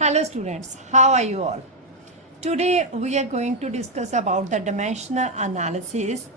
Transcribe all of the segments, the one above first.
Hello students, how are you all? Today we are going to discuss about the dimensional analysis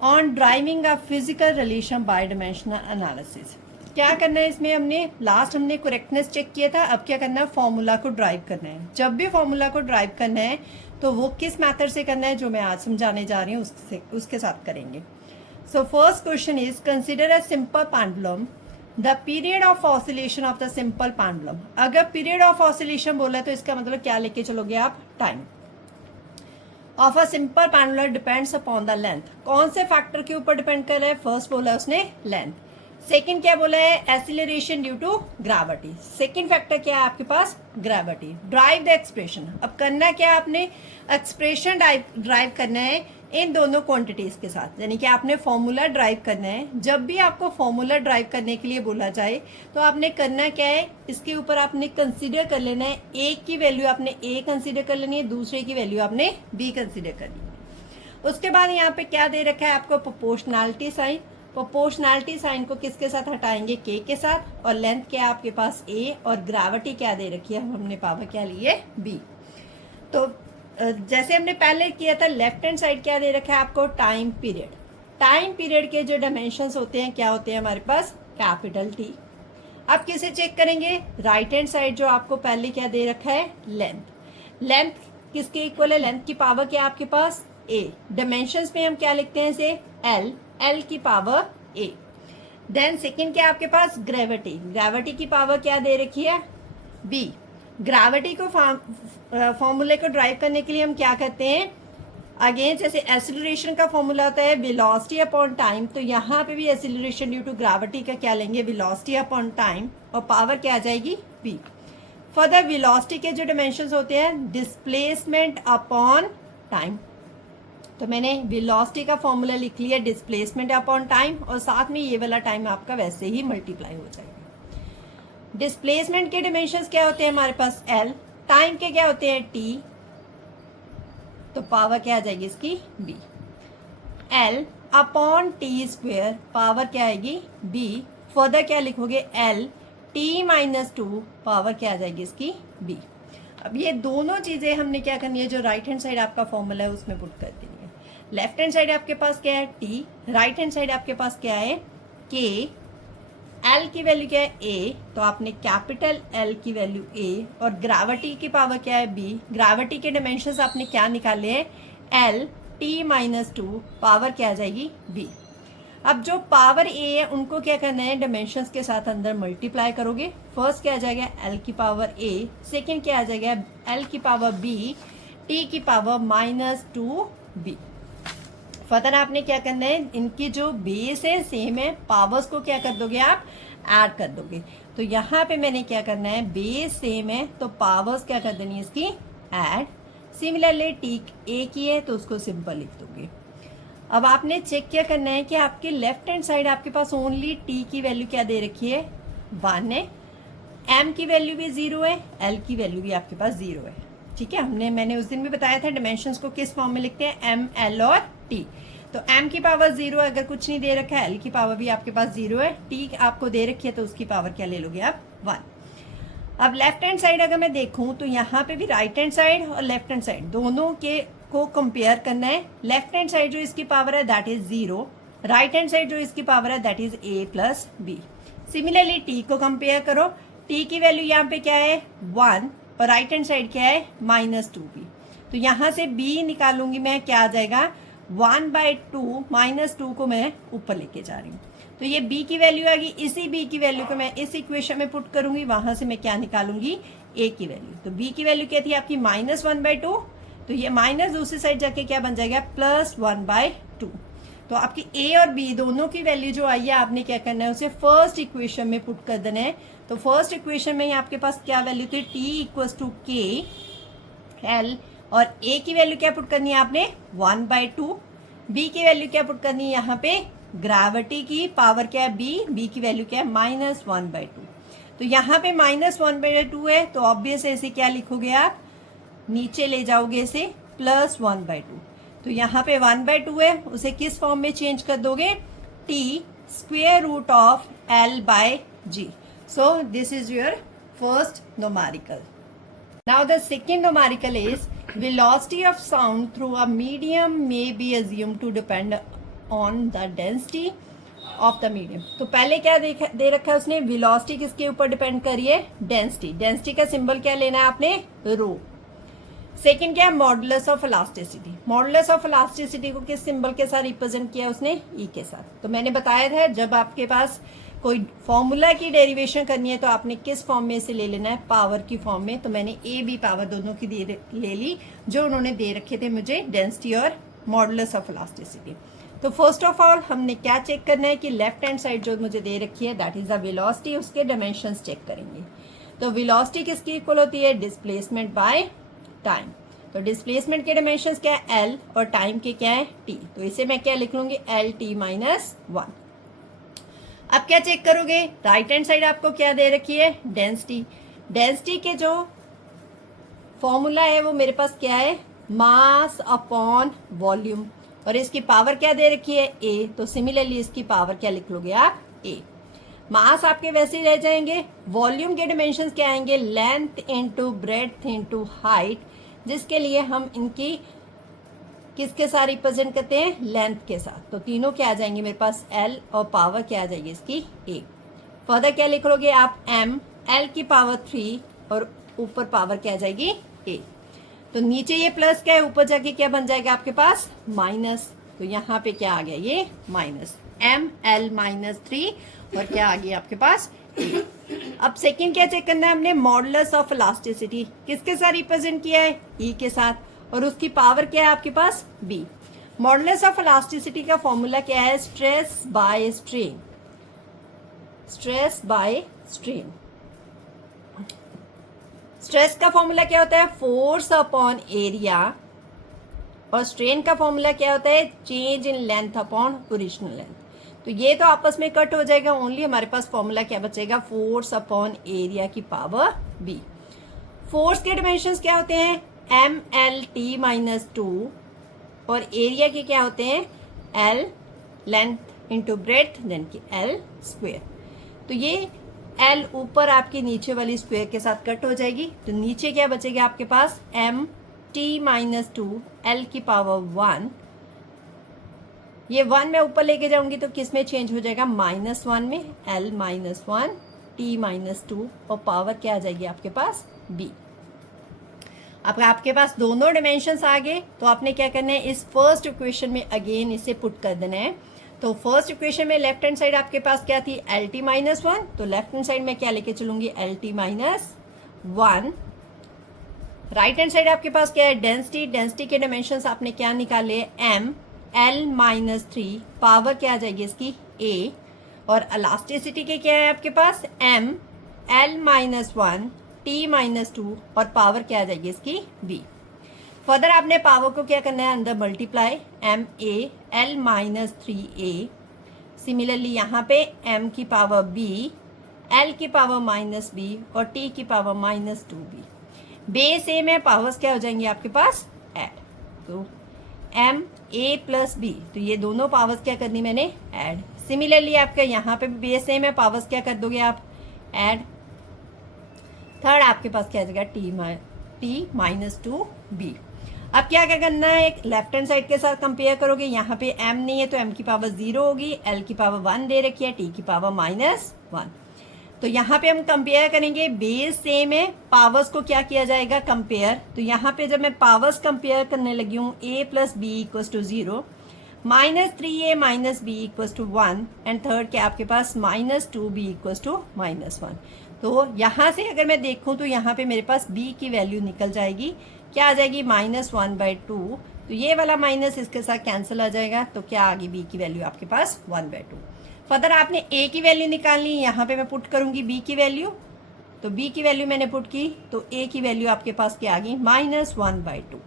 on driving a physical relation by dimensional analysis. क्या करना है इसमें हमने correctness check किया था। अब क्या करना है, फॉर्मूला को ड्राइव करना है। जब भी फॉर्मूला को ड्राइव करना है तो वो किस मेथड से करना है जो मैं आज समझाने जा रही हूँ उसके साथ करेंगे। So first question is consider a simple pendulum the period of oscillation of the simple pendulum. अगर पीरियड ऑफ ऑसिलेशन बोला तो इसका मतलब क्या लेके चलोगे आप, time of a simple pendulum depends upon the length. कौन से फैक्टर के ऊपर डिपेंड कर रहा है, फर्स्ट बोला उसने लेंथ, सेकंड क्या बोला है acceleration due to gravity. Second factor क्या है आपके पास, ग्रेविटी। Drive the expression. अब करना क्या आपने, एक्सप्रेशन ड्राइव करना है इन दोनों क्वांटिटीज के साथ, यानी कि आपने फॉर्मूला ड्राइव करना है। जब भी आपको फॉर्मूला ड्राइव करने के लिए बोला जाए तो आपने करना क्या है, इसके ऊपर आपने कंसीडर कर लेना है, एक की वैल्यू आपने ए कंसीडर कर लेनी है, दूसरे की वैल्यू आपने बी कंसीडर करनी है। उसके बाद यहाँ पे क्या दे रखा है आपको, प्रोपोर्शनैलिटी साइन। प्रोपोर्शनैलिटी साइन को किसके साथ हटाएंगे, के के साथ, और लेंथ क्या है आपके पास ए, और ग्रेविटी क्या दे रखी है, हमने पावर क्या ली है, बी। तो जैसे हमने पहले किया था, लेफ्ट हैंड साइड क्या दे रखा है आपको, टाइम पीरियड। टाइम पीरियड के जो डायमेंशंस होते हैं क्या होते हैं हमारे पास, कैपिटल टी। अब किसे चेक करेंगे, राइट हैंड साइड जो आपको पहले क्या दे रखा है, लेंथ। लेंथ किसके इक्वल है, लेंथ की पावर क्या आपके पास, ए। डायमेंशंस में हम क्या लिखते हैं इसे, एल, एल की पावर ए। देन सेकंड क्या आपके पास, ग्रेविटी। ग्रेविटी की पावर क्या दे रखी है, बी। ग्रेविटी को फॉर्मूले को ड्राइव करने के लिए हम क्या करते हैं, अगेन जैसे एक्सीलरेशन का फॉर्मूला होता है वेलोसिटी अपॉन टाइम, तो यहाँ पे भी एक्सीलरेशन ड्यू टू ग्रेविटी का क्या लेंगे, वेलोसिटी अपॉन टाइम, और पावर क्या आ जाएगी, बी। फर्दर वेलोसिटी के जो डायमेंशंस होते हैं, डिस्प्लेसमेंट अपॉन टाइम। तो मैंने वेलोसिटी का फॉर्मूला लिख लिया, डिस्प्लेसमेंट अपॉन टाइम, और साथ में ये वाला टाइम आपका वैसे ही मल्टीप्लाई हो जाएगा। डिस्प्लेसमेंट के डायमेंशंस क्या होते हैं हमारे पास, एल। टाइम के क्या होते हैं, टी। तो पावर क्या आ जाएगी इसकी, B. L upon T square, power क्या आएगी, बी। फर्दर क्या लिखोगे, एल टी माइनस 2, पावर क्या आ जाएगी इसकी, बी। अब ये दोनों चीजें हमने क्या करनी है, जो राइट हैंड साइड आपका फॉर्मूला है उसमें पुट कर देनी है। लेफ्ट हैंड साइड आपके पास क्या है, टी। राइट हैंड साइड आपके पास क्या है, के। एल की वैल्यू क्या है, ए, तो आपने कैपिटल एल की वैल्यू ए, और ग्रेविटी की पावर क्या है, बी। ग्रेविटी के डायमेंशंस आपने क्या निकाले हैं, एल टी माइनस 2, पावर क्या आ जाएगी, बी। अब जो पावर ए है उनको क्या करना है, डायमेंशंस के साथ अंदर मल्टीप्लाई करोगे। फर्स्ट क्या आ जाएगा, एल की पावर ए, सेकेंड क्या आ जाएगा, एल की पावर बी, टी की पावर माइनस 2 बी। फर्दर आपने क्या करना है, इनकी जो बेस है सेम है, पावर्स को क्या कर दोगे आप, ऐड कर दोगे। तो यहाँ पे मैंने क्या करना है, बेस सेम है तो पावर्स क्या कर देनी है इसकी, ऐड। सिमिलरली टी ए की है तो उसको सिंपल लिख दोगे। अब आपने चेक क्या करना है कि आपके लेफ्ट हैंड साइड आपके पास ओनली टी की वैल्यू क्या दे रखी है, 1 है। एम की वैल्यू भी 0 है, एल की वैल्यू भी आपके पास 0 है। ठीक है, मैंने उस दिन भी बताया था डायमेंशंस को किस फॉर्म में लिखते हैं, एम, एल और टी। तो एम की पावर 0 है, अगर कुछ नहीं दे रखा है, एल की पावर भी आपके पास 0 है, टी आपको दे रखी है तो उसकी पावर क्या ले लोगे आप, 1। अब लेफ्ट हैंड साइड अगर मैं देखूं तो यहाँ पे भी राइट हैंड साइड और लेफ्ट हैंड साइड दोनों के को कंपेयर करना है। लेफ्ट हैंड साइड जो इसकी पावर है that is 0, right hand side जो इसकी पावर है that is A plus B. Similarly T को कंपेयर करो, टी की वैल्यू यहाँ पे क्या है, 1, और राइट हैंड साइड क्या है, माइनस 2b। तो यहाँ से b निकालूंगी मैं, क्या आ जाएगा, 1/2 माइनस 2 को मैं ऊपर लेके जा रही हूँ, तो ये b की वैल्यू आएगी। इसी b की वैल्यू को मैं इस इक्वेशन में पुट करूंगी, वहां से मैं क्या निकालूंगी, a की वैल्यू। तो b की वैल्यू क्या थी आपकी, -1/2, तो ये माइनस दूसरी साइड जाके क्या बन जाएगा, +1/2। तो आपकी a और b दोनों की वैल्यू जो आई है आपने क्या करना है, उसे फर्स्ट इक्वेशन में पुट कर देना है। तो फर्स्ट इक्वेशन में आपके पास क्या वैल्यू थी, t = k, l, और a की वैल्यू क्या पुट करनी है आपने, 1/2। b की वैल्यू क्या पुट करनी है, यहाँ पे ग्रेविटी की पावर क्या है, b की वैल्यू क्या है, -1/2। तो यहाँ पे -1/2 है तो ऑब्वियस ऐसे क्या लिखोगे आप, नीचे ले जाओगे इसे, +1/2। तो यहाँ पे 1/2 है, उसे किस फॉर्म में चेंज कर दोगे, t√L/g। So this is your first numerical. Now the second numerical is velocity of sound through a medium may be assumed to depend on the density of the medium. तो पहले क्या दे रखा है उसने, velocity किसके ऊपर डिपेंड करी है, डेंसिटी. डेंसिटी का सिंबल क्या लेना है आपने, रो. सेकेंड क्या है, modulus of elasticity. Modulus of elasticity को किस सिंबल के साथ रिप्रेजेंट किया उसने, ई के साथ. तो मैंने बताया था जब आपके पास कोई फॉर्मूला की डेरिवेशन करनी है तो आपने किस फॉर्म में से ले लेना है, पावर की फॉर्म में. तो मैंने ए बी पावर दोनों की ले ली जो उन्होंने दे रखे थे मुझे, डेंसिटी और मॉडुलस ऑफ इलास्टिसिटी. तो फर्स्ट ऑफ ऑल हमने क्या चेक करना है कि लेफ्ट हैंड साइड जो मुझे दे रखी है दैट इज द वेलोसिटी, उसके डायमेंशंस चेक करेंगे. तो वेलोसिटी किसकी इक्वल होती है, डिस्प्लेसमेंट बाय टाइम. तो डिस्प्लेसमेंट के डायमेंशंस क्या है, एल, और टाइम के क्या है, टी. तो इसे मैं क्या लिख लूंगी, एल टी माइनस 1. अब क्या चेक करोगे, राइट हैंड साइड आपको क्या दे रखी है, डेंसिटी. डेंसिटी के जो फॉर्मूला है वो मेरे पास क्या है, मास अपॉन वॉल्यूम, और इसकी पावर क्या दे रखी है, ए. तो सिमिलरली इसकी पावर क्या लिख लोगे आप, ए. मास आपके वैसे ही रह जाएंगे. वॉल्यूम के डायमेंशंस क्या आएंगे, length into breadth into height, जिसके लिए हम इनकी किसके साथ रिप्रेजेंट करते हैं, लेंथ के साथ. तो तीनों क्या आ जाएंगे मेरे पास, एल, और पावर क्या आ जाएगी इसकी, ए. फर्दर क्या लिख लोगे आप, एम, एल की पावर 3, और ऊपर पावर क्या आ जाएगी, ए. तो नीचे ये प्लस क्या है, ऊपर जाके क्या बन जाएगा आपके पास, माइनस. तो यहाँ पे क्या आ गया, ये माइनस, एम एल माइनस 3, और क्या आ गया आपके पास, ए. अब सेकेंड क्या चेक करना है हमने, मॉडुलस ऑफ इलास्टिसिटी किसके साथ रिप्रेजेंट किया है, ई के साथ, और उसकी पावर क्या है आपके पास, बी. मॉडुलस ऑफ इलास्टिसिटी का फॉर्मूला क्या है, stress by strain. Stress by strain. Stress का फॉर्मूला क्या होता है, फोर्स अपॉन एरिया, और स्ट्रेन का फॉर्मूला क्या होता है, change in length upon original length. तो ये तो आपस में कट हो जाएगा, ओनली हमारे पास फॉर्मूला क्या बचेगा, फोर्स अपॉन एरिया की पावर बी. फोर्स के डायमेंशंस क्या होते हैं, एम एल टी माइनस 2, और एरिया के क्या होते हैं, L length into breadth then की एल स्क्वेयर. तो ये एल ऊपर आपकी नीचे वाली स्क्वेयर के साथ कट हो जाएगी. तो नीचे क्या बचेगा आपके पास, एम टी माइनस 2 एल की पावर 1. ये 1 मैं ऊपर लेके जाऊंगी तो किस में चेंज हो जाएगा, -1 में, एल माइनस 1 टी माइनस 2, और पावर क्या आ जाएगी आपके पास, बी. अब आपके पास दोनों डायमेंशंस आ गए तो आपने क्या करना है, इस फर्स्ट इक्वेशन में अगेन इसे पुट कर देना है. तो फर्स्ट इक्वेशन में लेफ्ट हैंड साइड आपके पास क्या थी, एल टी माइनस 1. तो लेफ्ट हैंड साइड में क्या लेके चलूंगी, L T minus 1. Right hand side आपके पास क्या है, डेंसिटी. डेंसिटी के डायमेंशंस आपने क्या निकाले, एम एल माइनस 3, पावर क्या आ जाएगी इसकी, ए. और इलास्टिसिटी के क्या है आपके पास, M L minus 1 T minus 2, और पावर क्या आ जाएगी इसकी, बी. फर्दर आपने पावर को क्या करना है, अंदर multiply, M A L minus 3a. Similarly यहाँ पे m की पावर b, l की पावर माइनस b, और t की पावर माइनस 2b. बेस a में पावर्स क्या हो जाएंगे आपके पास, ऐड. तो m a प्लस b, तो ये दोनों पावर्स क्या करनी मैंने, ऐड. सिमिलरली आपका यहाँ पे बेस a में पावर्स क्या कर दोगे आप, ऐड. थर्ड आपके पास क्या आ जाएगा, t माइनस 2b. अब क्या क्या करना है, एक लेफ्ट हैंड साइड के साथ कंपेयर करोगे. यहाँ पे m नहीं है तो m की पावर 0 होगी, l की पावर 1 दे रखी है, t की पावर -1. तो यहाँ पे हम कंपेयर करेंगे, बेस सेम है, पावर्स को क्या किया जाएगा, कंपेयर. तो यहाँ पे जब मैं पावर्स कंपेयर करने लगी हूँ, a plus B equals to 0, -3a minus B equals to 1, and third क्या आपके पास -2b इक्वल्स टू -1. तो यहाँ से अगर मैं देखूँ तो यहाँ पे मेरे पास b की वैल्यू निकल जाएगी, क्या आ जाएगी, -1/2. तो ये वाला माइनस इसके साथ कैंसिल आ जाएगा. तो क्या आ गई b की वैल्यू आपके पास 1/2. फर्दर आपने a की वैल्यू निकालनी, यहाँ पे मैं पुट करूंगी b की वैल्यू. तो b की वैल्यू मैंने पुट की तो a की वैल्यू आपके पास क्या आ गई, -1/2.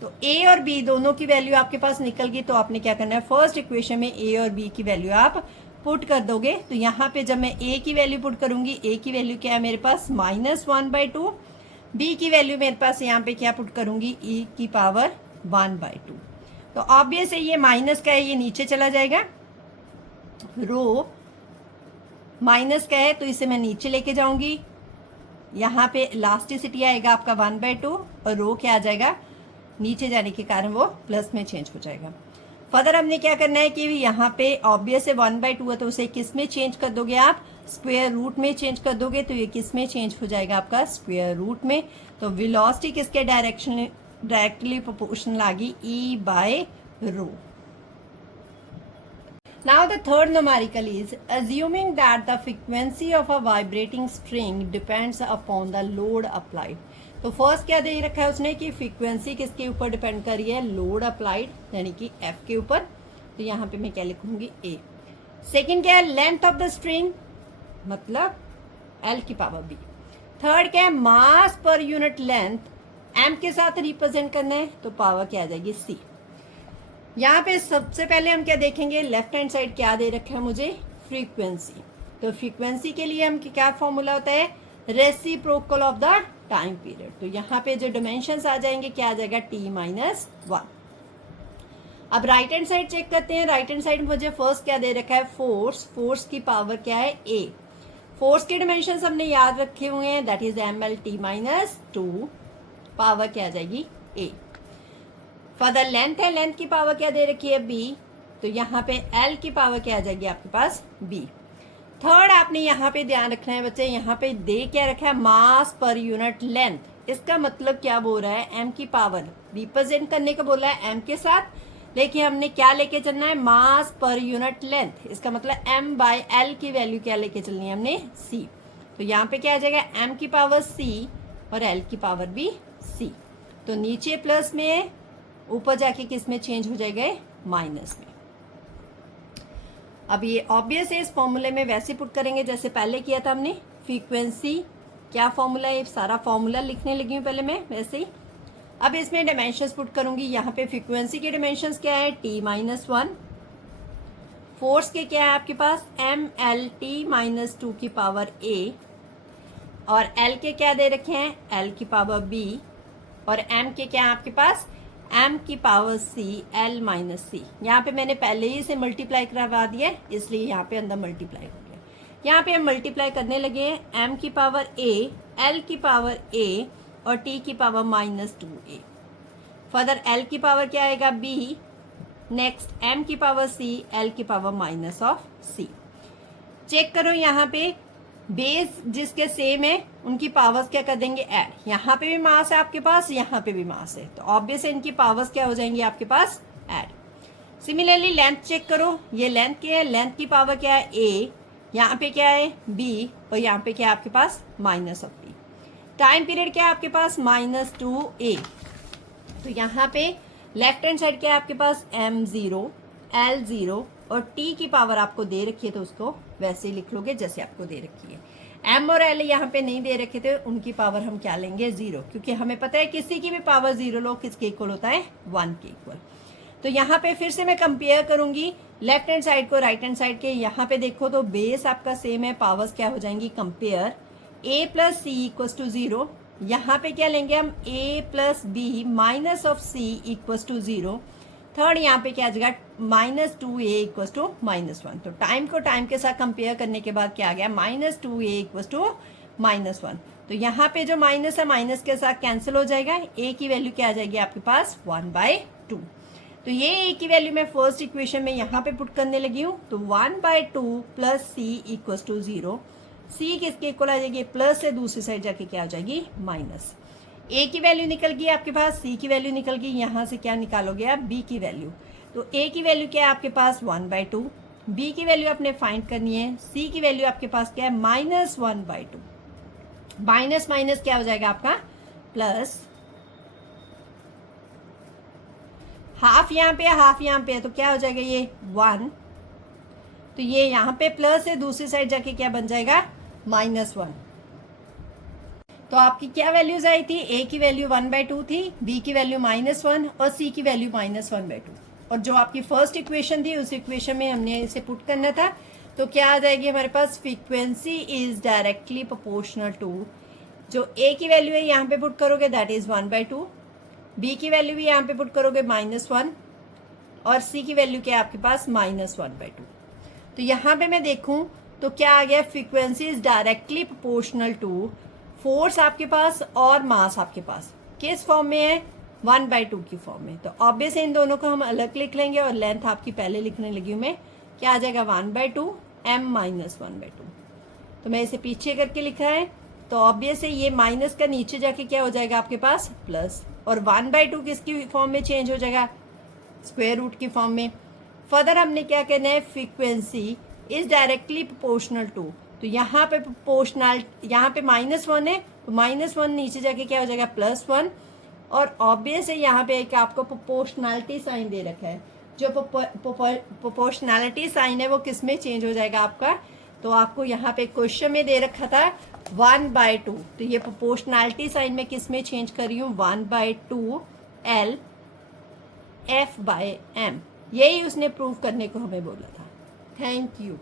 तो a और b दोनों की वैल्यू आपके पास निकल गई. तो आपने क्या करना है, फर्स्ट इक्वेशन में a और b की वैल्यू आप पुट कर दोगे. तो यहाँ पे जब मैं a की वैल्यू पुट करूंगी, a की वैल्यू क्या है मेरे पास, -1/2. b की वैल्यू मेरे पास यहाँ पे क्या पुट करूंगी, e की पावर 1/2. तो ऑब्वियस है ये माइनस का है, ये नीचे चला जाएगा. रो माइनस का है तो इसे मैं नीचे लेके जाऊंगी. यहाँ पे इलास्टिसिटी आएगा आपका 1/2 और रो क्या आ जाएगा, नीचे जाने के कारण वो प्लस में चेंज हो जाएगा। फर्दर हमने क्या करना है कि यहाँ पे ऑब्वियस है 1/2 है तो उसे किस में चेंज कर दोगे आप, स्क्वायर रूट में चेंज कर दोगे, तो ये किस में चेंज हो जाएगा आपका, स्क्वायर रूट में। तो वेलोसिटी किसके डायरेक्टली प्रोपोर्शनल आ गई, E by rho. Now the third numerical is assuming that the frequency of a vibrating string depends upon the load applied. तो फर्स्ट क्या दे रखा है उसने कि फ्रीक्वेंसी किसके ऊपर डिपेंड कर रही है, लोड अप्लाइड यानी कि एफ के ऊपर। तो यहाँ पे मैं क्या लिखूंगी, ए। सेकंड क्या है, लेंथ ऑफ द स्ट्रिंग मतलब एल की पावर बी। थर्ड क्या है, मास पर यूनिट लेंथ एम के साथ रिप्रेजेंट करना है, तो पावर क्या आ जाएगी, सी। यहाँ पे सबसे पहले हम क्या देखेंगे, लेफ्ट हैंड साइड क्या दे रखा है मुझे, फ्रीक्वेंसी। तो फ्रीक्वेंसी के लिए हम क्या फॉर्मूला होता है, reciprocal of the time period. तो यहाँ पे जो डिमेंशंस आ जाएंगे क्या आ जाएगा, t-1। अब राइट हैंड साइड चेक करते हैं। राइट हैंड साइड मुझे फर्स्ट क्या दे रखा है, फोर्स। फोर्स की पावर क्या है, a। फोर्स के डिमेंशंस हमने याद रखे हुए हैं, दैट इज ml-t-2। पावर क्या आ जाएगी, a। फर्दर लेंथ है, लेंथ की पावर क्या दे रखी है, b। तो यहाँ पे l की पावर क्या आ जाएगी आपके पास, b। थर्ड आपने यहाँ पे ध्यान रखना है बच्चे, यहाँ पे दे क्या रखा है, मास पर यूनिट लेंथ। इसका मतलब क्या बोल रहा है, m की पावर रिप्रेजेंट करने को बोला है m के साथ, लेकिन हमने क्या लेके चलना है, मास पर यूनिट लेंथ। इसका मतलब m/l की वैल्यू क्या लेके चलनी है हमने, c। तो यहाँ पे क्या आ जाएगा, m की पावर c और l की पावर भी c। तो नीचे प्लस में, ऊपर जाके किस में चेंज हो जाएगा, माइनस में। अब ये ऑब्वियस है, इस फॉर्मूले में वैसे पुट करेंगे जैसे पहले किया था हमने। फ्रीक्वेंसी क्या फॉर्मूला है, सारा फॉर्मूला लिखने लगी हूँ पहले मैं वैसे ही। अब इसमें डायमेंशंस पुट करूंगी। यहाँ पे फ्रीक्वेंसी के डायमेंशंस क्या है, t-1। फोर्स के क्या है आपके पास, ml-t-2 की पावर a। और l के क्या दे रखे हैं, l की पावर b। और m के क्या है आपके पास, m की पावर c, l-c। यहाँ पे मैंने पहले ही इसे मल्टीप्लाई करवा दिया, इसलिए यहाँ पे अंदर मल्टीप्लाई हो गया। यहाँ पे हम मल्टीप्लाई करने लगे हैं, m की पावर a, l की पावर a और t की पावर -2a। फर्दर l की पावर क्या आएगा, b। नेक्स्ट m की पावर c, l की पावर -c। चेक करो यहाँ पे बेस जिसके सेम है उनकी पावर्स क्या कर देंगे, ऐड। यहाँ पे भी मास है आपके पास, यहाँ पे भी मास है, तो ऑब्वियस है इनकी पावर्स क्या हो जाएंगी आपके पास, ऐड। सिमिलरली लेंथ चेक करो, ये लेंथ क्या है, लेंथ की पावर क्या है, a। यहाँ पे क्या है, b। और यहाँ पे क्या है आपके पास, -b। टाइम पीरियड क्या है आपके पास, -2a। तो यहाँ पे लेफ्ट हैंड साइड क्या है आपके पास, m0, l0 और t की पावर आपको दे रखी है, तो उसको वैसे ही लिख लोगे जैसे आपको दे रखी है। m और l यहाँ पे नहीं दे रखे थे, उनकी पावर हम क्या लेंगे, 0, क्योंकि हमें पता है किसी की भी पावर 0 लो, किसके इक्वल होता है, 1 के इक्वल। तो यहाँ पे फिर से मैं कंपेयर करूंगी लेफ्ट हैंड साइड को राइट हैंड साइड के। यहाँ पे देखो तो बेस आपका सेम है, पावर्स क्या हो जाएंगी, कंपेयर a + c = 0। यहाँ पे क्या लेंगे हम, a + b -c = 0। थर्ड यहाँ पे क्या आ जाएगा, -2a = -1। तो टाइम को टाइम के साथ कंपेयर करने के बाद क्या आ गया, -2a = -1। तो यहाँ पे जो माइनस है माइनस के साथ कैंसिल हो जाएगा, a की वैल्यू क्या आ जाएगी आपके पास, 1/2। तो ये a की वैल्यू मैं फर्स्ट इक्वेशन में यहाँ पे पुट करने लगी हूँ। तो 1/2 + c = 0। c किसके इक्वल आ जाएगी, प्लस से दूसरी साइड जाके क्या आ जाएगी, माइनस। a की वैल्यू निकल गई आपके पास, c की वैल्यू निकल गई, यहाँ से क्या निकालोगे आप, b की वैल्यू। तो a की वैल्यू क्या है आपके पास, 1/2। b की वैल्यू आपने फाइंड करनी है, c की वैल्यू आपके पास क्या है, -1/2। माइनस माइनस क्या हो जाएगा आपका, प्लस। हाफ यहाँ पे हाफ यहाँ पे है, तो क्या हो जाएगा ये 1। तो ये यहाँ पे प्लस है, दूसरी साइड जाके क्या बन जाएगा, -1। तो आपकी क्या वैल्यूज आई थी, a की वैल्यू 1/2 थी, b की वैल्यू -1 और c की वैल्यू -1/2। और जो आपकी फर्स्ट इक्वेशन थी उस इक्वेशन में हमने इसे पुट करना था। तो क्या आ जाएगी हमारे पास, frequency is directly proportional to, जो a की वैल्यू है यहाँ पे पुट करोगे दैट इज 1/2, b की वैल्यू भी यहाँ पे पुट करोगे -1 और c की वैल्यू क्या है आपके पास, -1/2। तो यहाँ पे मैं देखूं तो क्या आ गया, frequency is directly proportional to force आपके पास और मास आपके पास किस फॉर्म में है, 1/2 की फॉर्म में। तो ऑब्वियस इन दोनों को हम अलग लिख लेंगे और लेंथ आपकी पहले लिखने लगी हूँ मैं, क्या आ जाएगा 1/2 m माइनस 1/2। तो मैं इसे पीछे करके लिखा है, तो ऑब्वियस है ये माइनस का नीचे जाके क्या हो जाएगा आपके पास प्लस, और 1/2 किसकी फॉर्म में चेंज हो जाएगा, स्क्वायर रूट की फॉर्म में। फर्दर हमने क्या कहना है, frequency is directly proportional to, तो यहाँ पे प्रोपोर्शनल, यहाँ पे -1 है तो -1 नीचे जाके क्या हो जाएगा +1, और ऑब्वियस है यहाँ पे एक आपको प्रोपोर्शनैलिटी साइन दे रखा है, जो प्रोपोर्शनैलिटी साइन है वो किस में चेंज हो जाएगा आपका, तो आपको यहाँ पे क्वेश्चन में दे रखा था 1/2, तो ये प्रोपोर्शनैलिटी साइन में किस में चेंज कर रही हूँ 1/2 L F/m, यही उसने प्रूव करने को हमें बोला था। Thank you.